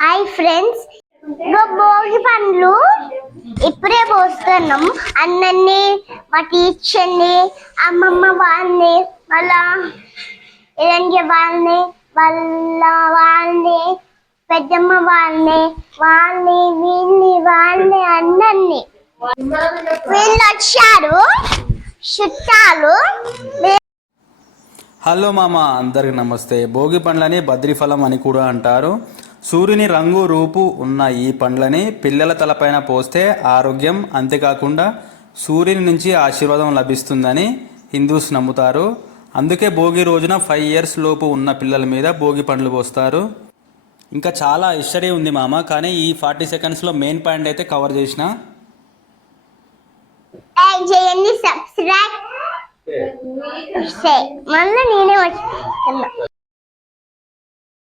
Hi friends, Bhogi పండ్లు ఇప్పుడే పోస్తున్నాం. అన్నన్ని, మా టీచర్ని, అమ్మమ్మ వాళ్ళని, మళ్ళా ఇలాంటి వాళ్ళని పెద్దమ్మ వాళ్ళని వీళ్ళని అందరినీ వీళ్ళు వచ్చారు చుట్టాలు. హలో మామ, అందరికి నమస్తే. భోగి పండ్లని బద్రిఫలం అని కూడా అంటారు. సూర్యుని రంగు రూపు ఉన్న ఈ పండ్లని పిల్లల తలపైన పోస్తే ఆరోగ్యం, అంతేకాకుండా సూర్యుని నుంచి ఆశీర్వాదం లభిస్తుందని హిందూస్ నమ్ముతారు. అందుకే భోగి రోజున 5 years లోపు ఉన్న పిల్లల మీద భోగి పండ్లు పోస్తారు. ఇంకా చాలా హిస్టరీ ఉంది మామ, కానీ ఈ 40 secondsలో మెయిన్ పాయింట్ అయితే కవర్ చేసిన. సబ్స్క్రైబ్ మళ్ళీ నేనే వచ్చి